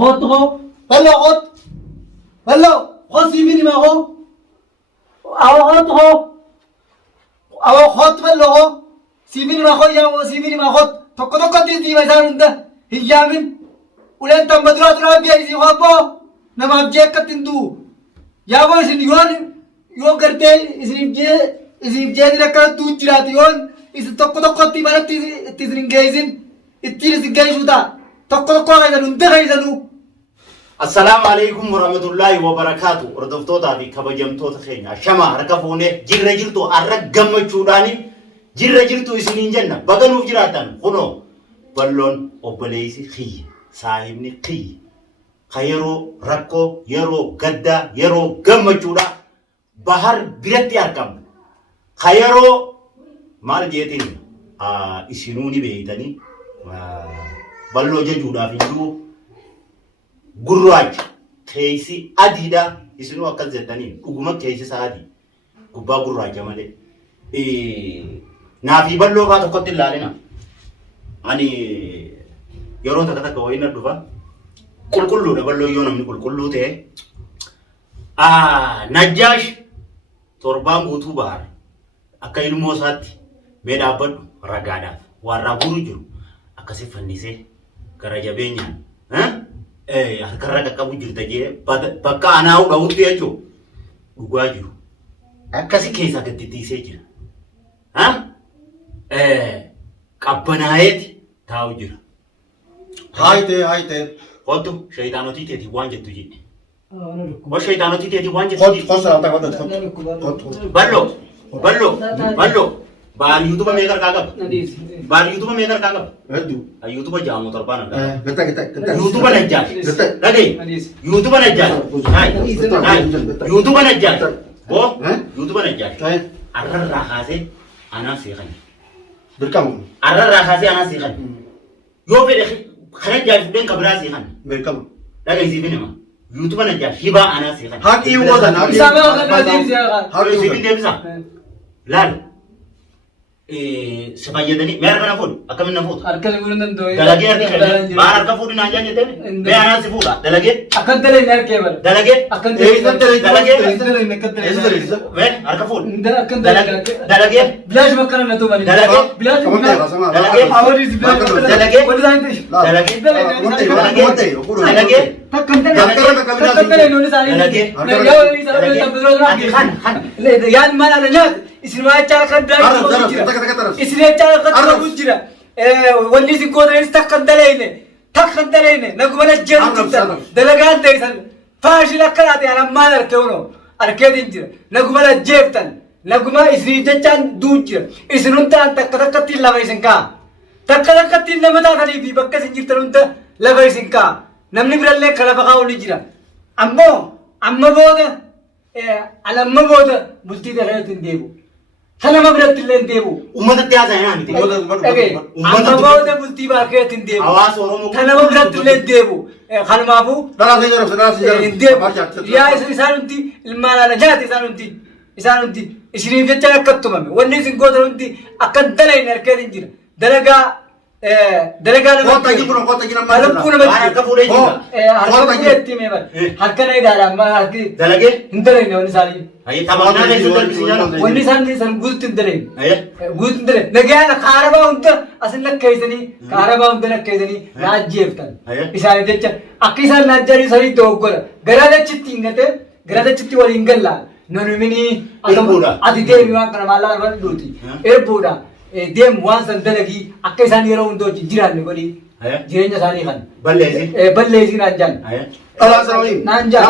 خط هو هلا خط هلا خط سيبيني ما هو أو خط هو أو خط هلا هو سيبيني ما خو يا سيبيني ما خط تكو تيجي ما يصير عنده هي من ولين تم بدرات رابي أي شيء خابو نما بجيك كتندو يا بس اليوم يوم كرتي إذا جاي لك توجراتي يوم إذا تكو تيجي ما تيجي جايزين التيرس جاي شو ده تكو هذا ننتهي هذا نو السلام عليكم ورحمة الله وبركاته. ردفتوتا في كبجمتوتا خينا شما ركفونه جرجلتو أرجم شوراني جرجلتو إسنين جنة بدنو جراتان خنو بلون أبليسي خي صاحبني خي خيرو ركو يرو غدا يرو جم شورا بحر بريت ياركم خيرو مال جيتين إسنوني بيتاني بلو جودا فيجو gurraacha keeysi adiidha isinuu akkas jettanii dhuguma keeysi isaa adii gubbaa gurraacha malee naafii balloo faa tokkotti ilaalina ani yeroo takka wayina dhufa qulqulluudha balloo yoo namni qulqulluu ta'e Najjaash torbaan guutuu bahar akka ilmoo isaatti mee dhaabbadhu ragaadhaaf waan raaguru jiru akkasi fannisee gara jabeenyaan harkarra qaqqabu jirta jee bakka anaa hudhawutti jechuun dhugaa jiru akkasi keessa gadi dhiisee jira qabbanaa'eeti taa'u jira. Haayite. Hoddu shayitaanotii teeti waan jettu jedhe. Waan shayitaanotii teeti waan jettu jedhe. Ballo. Baal YouTube meeqa argaa qaba? Baal YouTube meeqa argaa qaba? Hedduu. YouTube jaamu torbaan argaa. Gata. YouTube Najjaash. Dhagee. YouTube Najjaash. YouTube Najjaash. Boo. YouTube Najjaash. Arrarraa kaasee anaa seeqan. Dirqama. Arrarraa kaasee anaa seeqan. Yoo fedhe kana jaajibeen kabiraa seeqan. Dirqama. Dhagee siifin hima. YouTube Najjaash hibaa anaa seeqan. Haqii wootan. Haqii siifin deebisa. Laal. Sefayyadanii mee harka na fuudhu akkamiin na fuudhu? Harka fuudhu danda'u. Dalagee harka kennee maal harka fuudhu naan jaan jettee mee anaa si fuudha dalagee. Akkan talee ni harkee bara. Dalagee. Akkan talee dalagee. Mee harka fuudhu. Akkan talee. Dalagee. Bilaash makkana na tumani. Dalagee. Bilaash dalagee. Awwalis bilaash. Dalagee. Wani zaanti. Dalagee. Dalagee. Akkan talee nuni saani. Dalagee. Yaan maal ala nyaat isin waachaa kan daa'imman Isreechaa akka jira. Wanni isin gootanis takkan daleene nagumana jeeruutti dalagaan ta'e faashin akka laate alammaan arkeetiin jira. Nagumana jeeftan naguma isin jechaan duu jira. Isin hundaan takkatti lafa isin kaa. Takkatti nama taatanii fi bakka isin jirtan hunda lafa isin kaa. Namni birallee kan lafa kaa'u ni jira. Amma booda bultii dalagaan deebu. Kana mabratti illee deebu. Uummatatti haasa'inaa miti. Amma booda bultii baakkeetti hin deebu. Hawaasa Oromoo. Kana mabratti illee deebu. Kanumaafuu. Yaa isaan hundi ilmaan ala nyaate isaan hundi isiniif jecha akka tumame. Wanni isin gootan hundi akka dalayin harkeetiin jira. Dalagaa nama lubbuu nama harka fuudhee jira. Harka fuudheetti mee bara. Harka na hidhaadha amma harki. Dalagee. Hin dalayne wanni isaanii. Taphaannaa keessatti darbisi nyaata. Wanni isaan guututti hin dalayne. Guututti hin dalayne. Nagaan kaarabaa hunda asin lakkeessanii kaarabaa hunda lakkeessanii na ajjeeftan. Isaaniif jecha akka isaan na ajjeeran isaanii dogoggora. Gara dachitti hin gate gara dachitti waliin gallaa. Nonumini ati deemi waan kana maallaa irra dhuuti. Eebbuudha. Deemu waan san dalagii akka isaan yeroo hunda wajjin jiraanne godhii jireenya isaanii kan. Balleessi naan jaan. Naan jaan.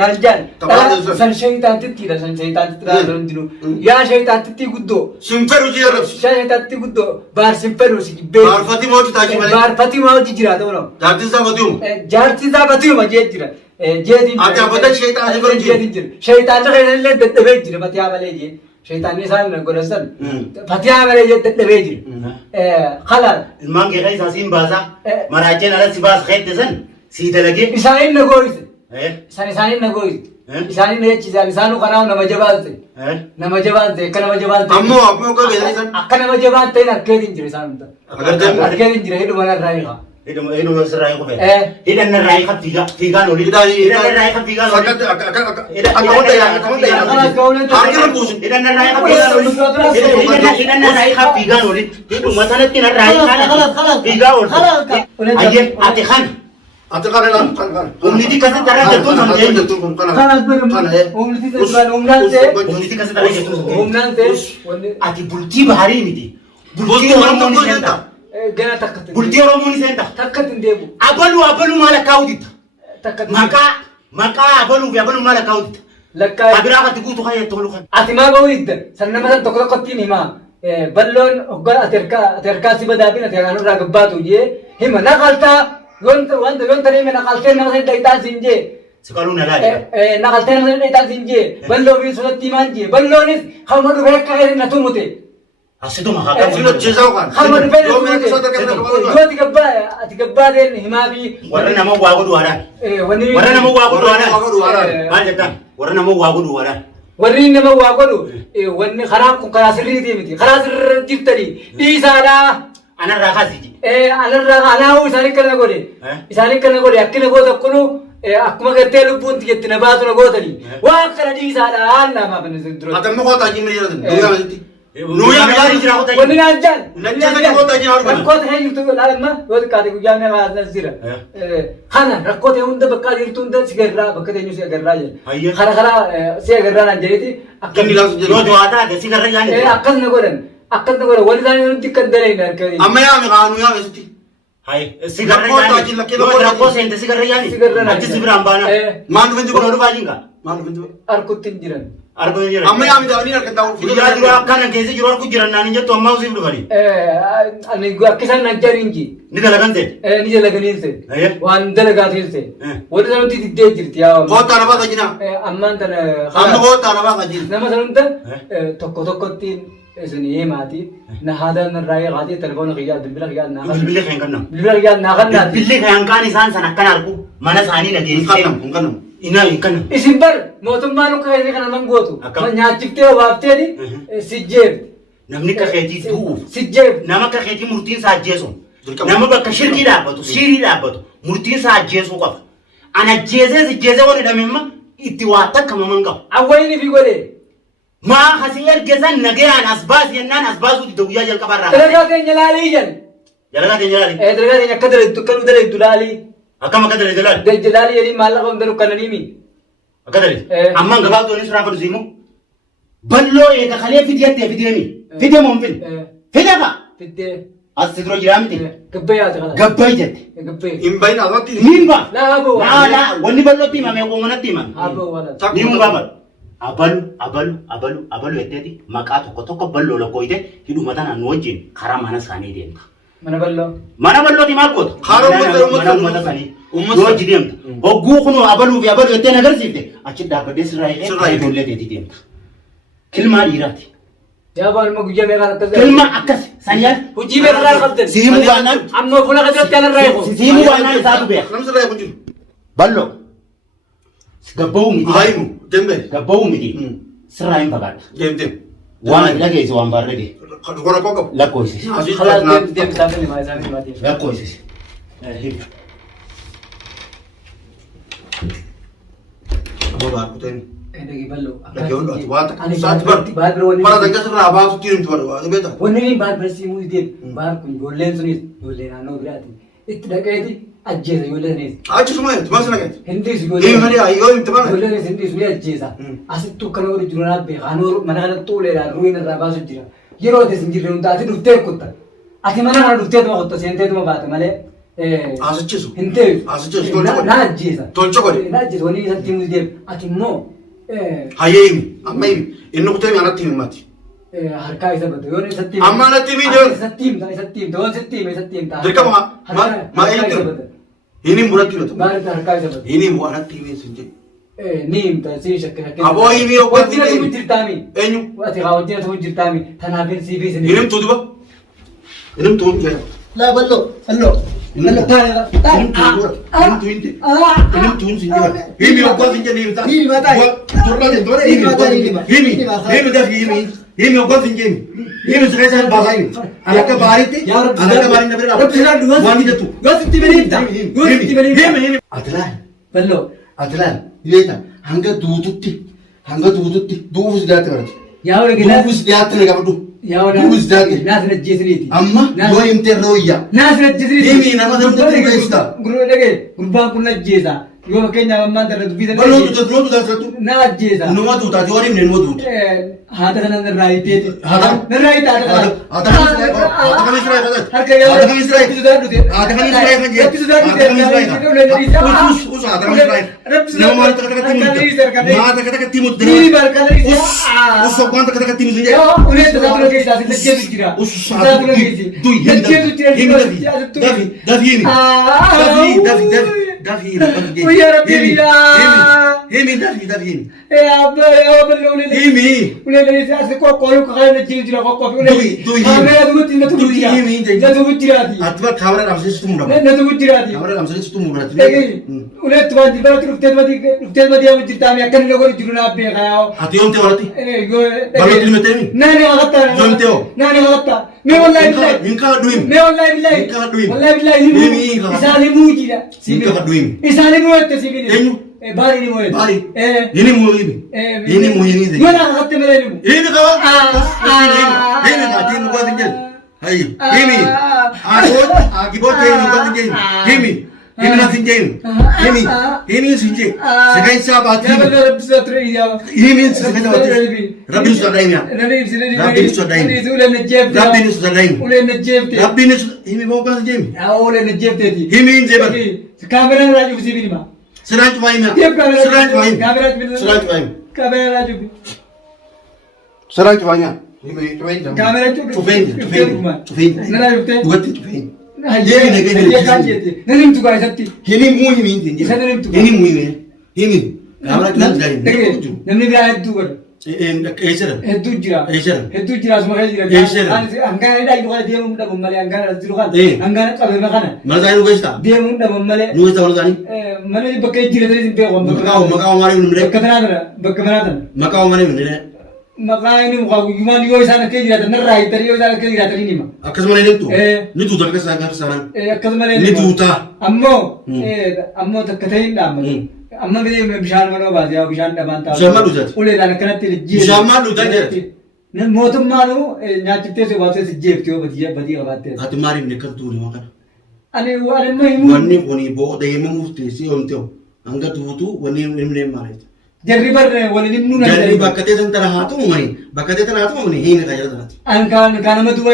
Naan jaan. San sheeyitaantittidha san sheeyitaantittidha hundinuu. Yaa sheeyitaantitti guddoo. Sheeyitaantitti guddoo baar sinfedhu si jibbee. Baarfatii maa hojii jiraata walaam. Jaartii isaa batiuma jee jira. Ati abada şeytan acı jira. Şeytanlık elinle dedebe jira. Fatiha malee jee. Şeytanni isaan godhasan. Fatiha malee jee dedebe jira. Halal. Ilmaan keessa isaasiin baasa. Maraajeen ala si baas keetti san si dalagee. Isaanin na gooyise. Isaan nagooyi. Isaan eechisan isaanuu kanaaf nama jabaate. Nama jabaate akka nama jabaate. Ammoo koo beekan isaan. Akka nama jabaate arkeetiin jira isaan hunda. Arkeetiin jira hidhuma narraa eegaa. Hidhuma sirraa eegu fedha. Hidhan narraa eega fiigaan olii. Hidhan narraa eega fiigaan olii. Akka hunda hidhan narraa eega fiigaan olii. Hidhan narraa eega fiigaan olii. Hidhuma sanatti narraa eega fiigaan olii. Ayyee ati kan. Ati kan. Humniti kasi darah jatuh sama dia. Kanas benar. Umniti bukan umnan teh. Humniti kasi darah jatuh sama dia. Umnan teh. Ati bulti bahari ini di. Bulti orang mau ni senta. Gana takkatin. Bulti orang mau ni senta. Takkatin debu. Abalu malah kau dit. Takkatin. Maka abalu malah kau dit. Lakkai. Abira kat tu tu kaya tolu kan. Ati ma kau dit. Sana masa tokok kotin hima. Balon ogal aterka si badabin aterka anu ragabatu je. Hima nakalta. Yon tadi mana kalten nama saya dah sinje. Sekarang nala je. Nak kalten nama saya dah sinje. Ballo ni surat timan je. Ballo ni kamu tu berek kaya natu mute. Asyik tu maka kamu. Sudah jauh kan. Kamu tu berek natu. Dua tiga bar himabi. Warna nama wagu dua orang. Warna nama wagu dua orang. Mana jatan? Warna nama wagu dua orang. Warni nama wagu tu. Warni kharap ku kerasiri dia mesti. Kerasir tip tadi. Di sana. Anak rakas sih. Anak isaanin kana godhe. Isaanin kana godhe akkina goota kunu akkuma gartee lubbuun tiyyatti na baatu na gootani. Waan kana dhiisaadhaan namaa kan isin dura. Ati ammoo koo taa'anii mira jiran. Nuyaa masitti. Nuyaa masitti jira koo taa'anii. Wanni naan jaan. Lachisa koo taa'anii haru kana. Rakkoota hin jirtu laalamma yoo xiqqaate guyyaa nama haasna jira. Kana rakkoota hunda bakka jirtu hunda si garraa bakka teenyu si agarraa jira. Kara si agarraa naan jedheti. Inni laasu jira. Yoo du'aataa si garra yaani. Akkas na godhan. Akkas na godhan wani isaanii nuti kan dalayna harkanii. Amma yaame kaa nuyaa masitti. Hai, sigarra yaani. Yoo rakkoo seente sigarra yaani. Achi sibiraan baana. Maan dhufin Kun oduu baajin kaa. Maan dhufin jiru. Harkuttiin jiran. Arba jira. Amma yaame daawanii harka taa'u. Guyyaa dura akkana keessa jiru harku jiran naan jettu ammaa usiif dhufani. Ani akkisaan naan jarinji. Ni dalagan ta'e. Ni dalaganiinse. Waan dalagaatiinse. Wanti sanutti diddee jirti yaa. Koo taana baasa jina. Ammaan tana. Amma koo taana baasa jina. Nama sanumta tokko tokkottiin isin maatii na haadaan irraa eegaatee telefoona kiyyaa bilbila kiyyaa naa kan. Bilbilee kan kennamu. Bilbila kiyyaa naa kan naati. Bilbilee kan kaan isaan san akkana argu mana isaanii nageessee. Hin kennamu. Ina hin kennamu. Isin bar mootummaan akka inni kana man gootu. Nyaachiftee obaafteeni si jeefti. Namni akka keetii du'uuf. Si jeefti. Nama akka keetii murtiin isaa ajjeesu. Nama bakka shirkii dhaabbatu, siirii dhaabbatu, murtiin isaa ajjeesuu qaba. Ana ajjeesee si jeesee wani dhamimma itti waa takka maman qabu. Awwayni fi godhee. Maa kasii ergesan nagayaan as baas yennaan as baasuuti ta'u guyyaa jalqabarraa. Dalagaa teenya laalii jan. Dalagaa teenya laalii. Dalagaa teenya akka dalagdu kan dalagdu laalii. Akkam akka dalagdu laalii. Laalii jedhii maallaqa hunda nukkananii mi. Akka dalagdu. Ammaan gabaabdoonis raafatu siimu. Balloo eega kalee fidiyattee fideemi. Fidee moo hin fide? Fide ka. Fidee. As si dura jiraa miti. Gabbee yaate kana. Gabbee jette. Gabbee. Hin bahin asumatti. Nimba. Laaboo. Laa wanni ballootti himame womanatti himame. Aboo wala. Ni mun baabal. Abalu etteeti maqaa tokko balloo lakkooyite hidhuma tanaan nu wajjin karaa mana isaanii deemta. Mana balloo. Mana ballooti maal goota? Mana uummata sanii. Yoo wajji deemta. Hogguu kunoo abaluu fi abaluu ettee agarsiifte achi dhaabbadhee sirraa eegee ijoollee teetii deemta. Kilmaa dhiiraati. Yaa baalma guyyaa meeqaan akkas. Kilmaa akkas sanyaa. Hojii meeqaan qabdan. Siimuu baanaan. Ammoo fuula kanatti kan irraa eegu. Siimuu baanaan isaatu beeka. Namni sirraa eegu jiru. Balloo. Gabba'uu miti. Haayimu. Dembe. Gabba'uu miti. Sirraa hin fagaadha. Deem. Waan dhageessu waan baarrage. Dukora koo qabu. Lakkoofsis. Kalaas deem isaanii himaa isaanii himaa deem. Lakkoofsis. Amma baarkuteen. Dhagi balloo. Dhagi hunduu ati waan Ani saati bar. Bara dagga sirraa baatu tirimtu bara waa beektaa. Wanni inni baar barsiisuu deem. Baar kun ijoolleen sunis ijoollee naannoo biraati. Itti dhaqeeti ajjeesa ijoollee sunis. Achisuma tumas nagaati. Hindis Ee mali ayoo imti mana. ijoolleen hindis ni ajjeesa. Asittuu kana wali jiru naa beeka. Anoo mana kana xuuleedhaan ruuyin irraa baasu jira. Yeroo ati hin jirre hundaa ati dhuftee kutta. Ati mana kana dhufteetuma kutta seenteetuma baate malee. Asichisu. Hin ta'e. Asichisu. Na ajjeesa. Tolcha godhe. Na ajjeesa wanni isatti himu deem. Ati immoo. Hayyee himi. Amma himi. Inni kutee anatti himati. Harkaa isa bada. Yoon isatti himu. Amma anatti himi joon. Isatti himta. Yoon sitti himta. Dirqama maa eenyutu. Inni muratti himatu. Maaliif harkaa isa bada. Inni mu anatti himi sin jedhu. Ni himta si shakkii. Aboo himi yoo wanti na tumu jirtaami. Eenyu. Ati haa wanti na tumu jirtaami. Tanaafin CV sin. Inni tuutuba. Inni tuutu jira. Laa balloo. Ballo taa'e. Himi oggoon sin jenni himta. Himi mataa. Torba jentoore himi oggoon sin jenni. Himi dafi himi. Himi oggoon sin jenni. Himi siree isaan baasaa himi. Alakka baariitti. Alakka baariin dabiree dhaabatu. Waan jettu. Goositti biniifta. Goositti biniifta. Himi. Atilaan. Ballo. Atilaan. Beeta hanga duututti duufus daatti barate. Yaa wala gilaa. Duufus daatti na qabdu. Yaa wala. Duufus daatti. Naasina jeesiniiti. Amma yoo himte rooyya. Naasina jeesiniiti. Himi nama namatti beeksisa. Gurba dhagee gurbaan kun ajjeesa. Yoo fakkeenyaaf ammaan tarra dubbisan. Baloo tuuta. Na ajjeesa. Numa tuutaati waan himne numa tuuta. Haata kana narraa hiteeti. Haata. Narraa hitaa haata kana. Haata kamis raayii fakkata. Harka yaa Haata kamis raayii. Rabbisu daadhute. Haata kamis raayii kan jedhu. Rabbisu daadhute. Haata kamis raayii. Us haata kamis raayii. Nama maal takka takka timu jira. Maa takka takka timu jira. Nii barkana Us waan takka takka timu jira. Yoo ulee tajaajila keessaa si lajjeetu jira. Us Tajaajila keessi. duy Lajjeetu jira. himi dafi himi. Dafi himi. Uyyaa rabbii Himi dafi himi. Abba yaa ballo ulee. Himi. Ulee leesee asii qoqqooluu kakaalee lajjeetu jira qoqqoofi ulee. Duy. Kaamera duuti na tubu jira. Himi. Na tubu jiraati. Ati bara kaamera dhamsee tumu dhabaa. Na tubu jiraati. Kaamera dhamsee tumu dhabaa. Ulee tubaati bara dhuftee madiyaa jirtaami akka inni logoon jiru naa beekaa yaa. Ati yoomte walatti. Ballo ilmeetemi. Nani haqatta. Yoomte hoo. Nani haqatta. Me wallahi billahi. Minka duim. Me wallahi billahi. Minka duim. Wallahi billahi. Himi kaa. Isaani muujida. Minka duim. Isaani muujida sibili. Eenyu. Baari ni muujida. Baari. Yini muujida. Yini muujida. Yoo naa haqatte malee ni mu. Himi kaa. Himi kaa tiinu kaa sinjeel. Hayi. Himi. Agoot. Agiboot himi kaa sinjeel. Himi. Himi na sinjeel. Himi sinjeel. Sagainsaa baati. Yaa ballo rabbisa ture yaa. Himi sagainsaa baati. Rabbiin sodaayim yaa. Rabbiin sodaayim. Ulee na jeefte. Rabbiin sodaayim. Ulee na jeefte. Rabbiin himi boo kaa sinjeel. Yaa ulee na jeefteeti. Himi hin jeebar. Kaameraan raajuu sibili ma. Siraan cufaayim yaa. Deep kaameraan. Siraan cufaayim. Kaameraan sibili. Siraan cufaayim. Kaameraan raajuu. Siraan cufaayim yaa. Himi cufaayim. Kaameraan cufaayim. Cufaayim. Cufaayim. Nana yuftee. Dhugatti cufaayim. Hayyee hayyee kaan jeete. Nani himtu gaa isatti. Himi muu himi hin Isa nani himtu. Himi muu himi. Himi. Kaamera kan jaayim. Dhagee namni biraa hedduu godha. Eessara. Hedduu jira. Eessara. Hedduu jira asuma kee jira. Eessara. Hangaana hidhaa jiru kana deemuun dhaban malee hangaana as jiru kana. Eh. Hangaana qabame kana. Mana isaanii nu geessita. Deemuun dhaban malee. Nu geessita mana isaanii. Mana bakka jiraatanis hin beeku. Maqaa maaliif nu midhee. Bakka tanaa tana. Bakka tanaa tana. Maqaa maaliif nu midhee. Maqaa inni mukaa guyyumaan yoo isaan akka jiraatan narraa hiittanii yoo isaan akka jiraatan ni hima. Akkasuma ni deemtu. Eh. Ni tuuta akka isaan gaafa isaanii. Akkasumalee. Ni tuuta. Ammoo takka ta'e hin dhaammatu. Amma bishaan manoo baase yaa bishaan dhabaan taa'u. Bishaan maal dhugaati? Uleedhaan akkanatti lijjiirra. Bishaan maal dhugaa jedhati? Mootummaan nyaachiftee si baasee si jeefti yoo badii qabaattee. Ati maaliif ni akkas tuuli waan kana? Ani waan immoo himuu. Wanni kuni booda himamuuf teessee oomte hanga tuutu wanni himnee maaliiti? Jarri barree waliin himnuu na Jarri bakka teessan tana haa ta'u mani bakka teessan haa ta'u mani hiina kan jala tanaati. An kaan nama duba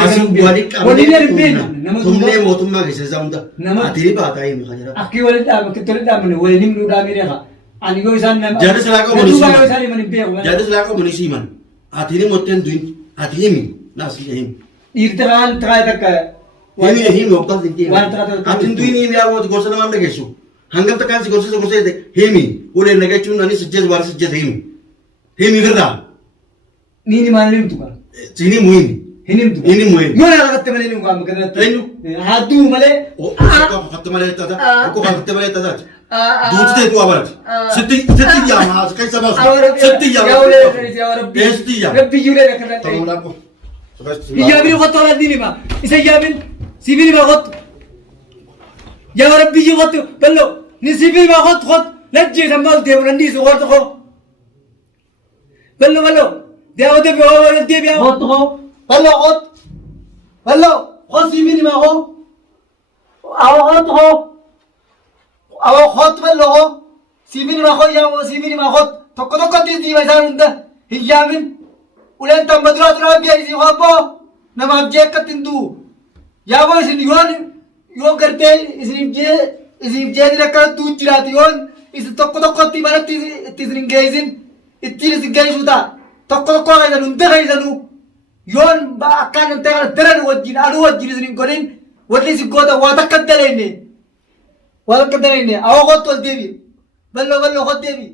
Asii waliin waliin qabnee hin beekne nama tumnee duba. mootummaa keessaa hunda. Nama- Ati baataa hiina kan jala. Akkii waliin dhaabne akkii waliin dhaabne waliin himnuu dhaabee dheefa. Ani yoo isaan nama. Jarri silaa qabu Na ni duuba yoo siiman. isaan himan hin beeku. Jaadis laa qabu ni siiman. Ati ni motteen duin. Ati himi. Naas himi. Dhiirti kaan taa'ee takka. Himi himi wakkas hin deemu. Waan taate- Ati duin himi yaa wooti gorsa namaan dhageessu. Hangam takkaan si gorsa ta'e himi. Ulee nagachuun ani sijjees waan sijjees himi. Himi firraa. Niini maal himtu kaa? Sini muhimi. Hin himtu. Inni muhimi. Yoo na kakkatte malee ni mukaan bakka kanatti. Eenyu? Hadduu malee. Okko fakkatte malee tata. Okko fakkatte malee tataati. Duuti ta'e tu abalati. Sitti yaama keessa baasu. Sitti yaama. Eesti yaama. Rabbi iyyuulee akka Ta'uu danda'e. laafoo. Iyyaabini qottu ala diini ma. Isa iyyaabin sibiili ma qottu. Yaa rabbi iyyuu qottu ballo ni sibiili ma qottu qottu. Lajjeesan maal deemu nan dhiisu qottu qoo. Ballo ballo. Deemaa deebi'aa wal deebi'aa. Qottu qoo. Ballo qottu. Ballo qottu sibiili ma qoo. Awa qottu qoo. Awa qottu ballo qoo. Sibiili ma qoo yaa sibiili ma qottu. Tokko tokkotti diima isaan hunda hin yaamin. Uleen tan maduraa duraa biyya isii qobboo namaaf jeekkatti hin du'u. Yaaboo isin yoo gartee isiniif jeetin akka du'u jiraatu yoon isin tokko tokkotti manatti itti isin hin geessin ittiin isin geessu ta'a. Tokko tokko keessan hunda keessanuu yoon akkaan hin ta'e daran wajjin aduu wajjin isin hin godhin wanni isin gootan waa takka hin daleenne. Waa takka hin daleenne awwa kottu ol deebi'e. Ballo ballo kottu deebi'e.